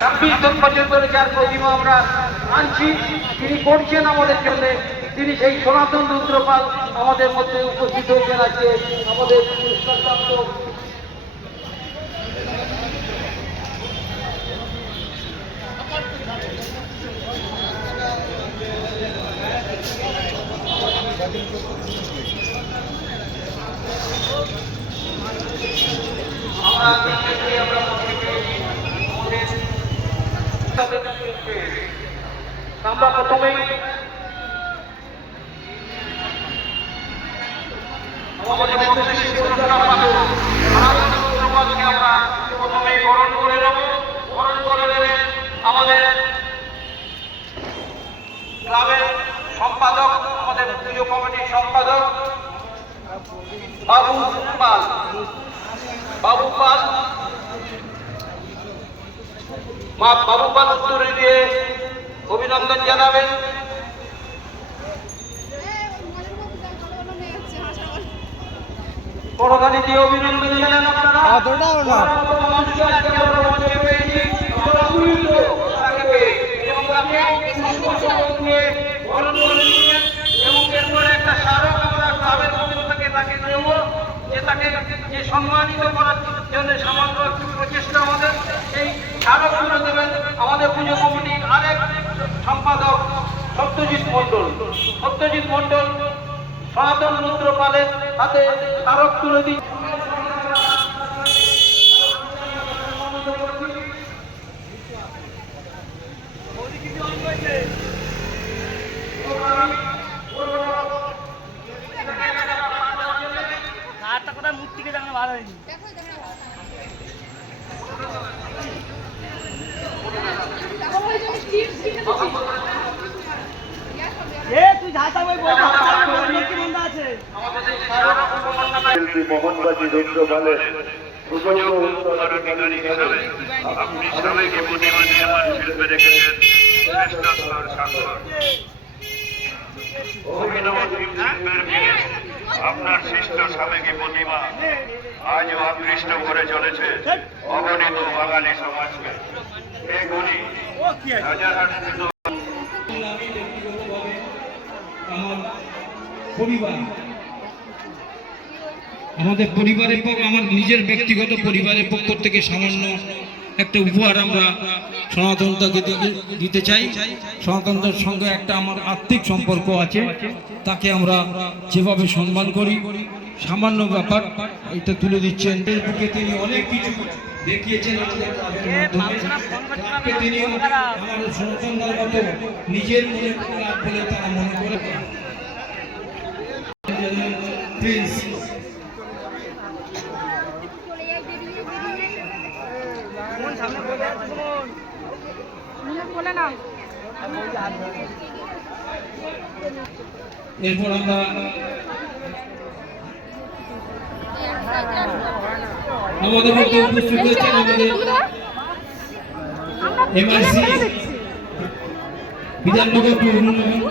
26 জন পর্যন্ত যার প্রতিমা আমরা আনছি, তিনি করছেন আমাদের জন্য। তিনি সেই সনাতন রুদ্রপাল আমাদের মধ্যে উপস্থিত হয়েছেন আজকে আমাদের পুরস্কারপ্রাপ্ত আমরা প্রথমেই আমাদের প্রথমেই বরণ করে নেব। বরণ করে নেবে আমাদের ক্লাবের সম্পাদক, আমাদের পুজো কমিটির সম্পাদক বাবু পাল। বাবু পাল উত্তরে দিয়ে অভিনন্দন জানাবেন। করতালি দিয়ে অভিনন্দন জানান আপনারা। একটা স্মারক আমরা ক্লাবের পক্ষ থেকে তাকে দেব, যে তাকে যে সম্মানিত করার জন্য সামান্য একটু প্রচেষ্টা আমাদের। এই স্মারকগুলো দেবেন আমাদের পুজো কমিটির আরেক সম্পাদক সত্যজিৎ মণ্ডল সনাতন রুদ্রপালের হাতে স্মারক তুলে দিই। মূর্তিকে দেখানো ভালো হয়নি। মোহনবাজি রুদ্রপালের আপনি সবাইকে প্রতিমা নির্মাণ শিল্পে রেখেছেন শ্রেষ্ঠস্তর স্বাক্ষর। অভিনব শিল্পের ভিড়ে আপনার সৃষ্ট সাবেকি প্রতিমা আজও আকৃষ্ট করে চলেছে অগণিত বাঙালি সমাজকে। এগুলি রাজারহাট আমাদের পরিবারের পক্ষ, আমার নিজের ব্যক্তিগত পরিবারের পক্ষ থেকে সামান্য একটা উপহার আমরা সনাতনতাকে দিতে চাই। সনাতনতার সঙ্গে একটা আমার আত্মিক সম্পর্ক আছে, তাকে আমরা যেভাবে সম্মান করি, সামান্য ব্যাপার এটা তুলে দিচ্ছেন। এর বুকে তিনি অনেক কিছু দেখিয়েছেন আমাদের মাধ্যমে। তিনি আমাদের সনাতনতার মতো নিজের মনে বলে তারা মনে করে। এরপর আমরা আমাদের মধ্যে উপস্থিত হয়েছেন আমাদের এমআইসি বিধাননগর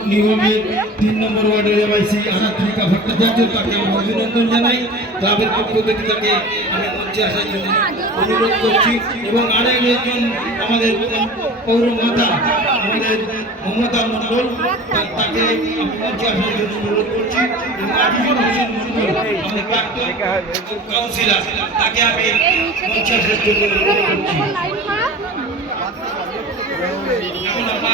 নিগমের 3 নম্বর ওয়ার্ডের এমআইসি আরাত্রিকা ভট্টাচার্য, তাকে আমরা অভিনন্দন জানাই। ক্লাবের পক্ষ থেকে তাকে আমি মঞ্চে আসার জন্য অনুরোধ করছি। এবং আরেক একজন আমাদের পৌরমাতা আমাদের মমতা মণ্ডল, তাকে আমি মঞ্চে আসার জন্য অনুরোধ করছি। এবং আজিজুল হোসেন মণ্ডল আমাদের প্রাক্তন কাউন্সিলর, তাকে আমি মঞ্চে আসার জন্য অনুরোধ করছি। এখন আমরা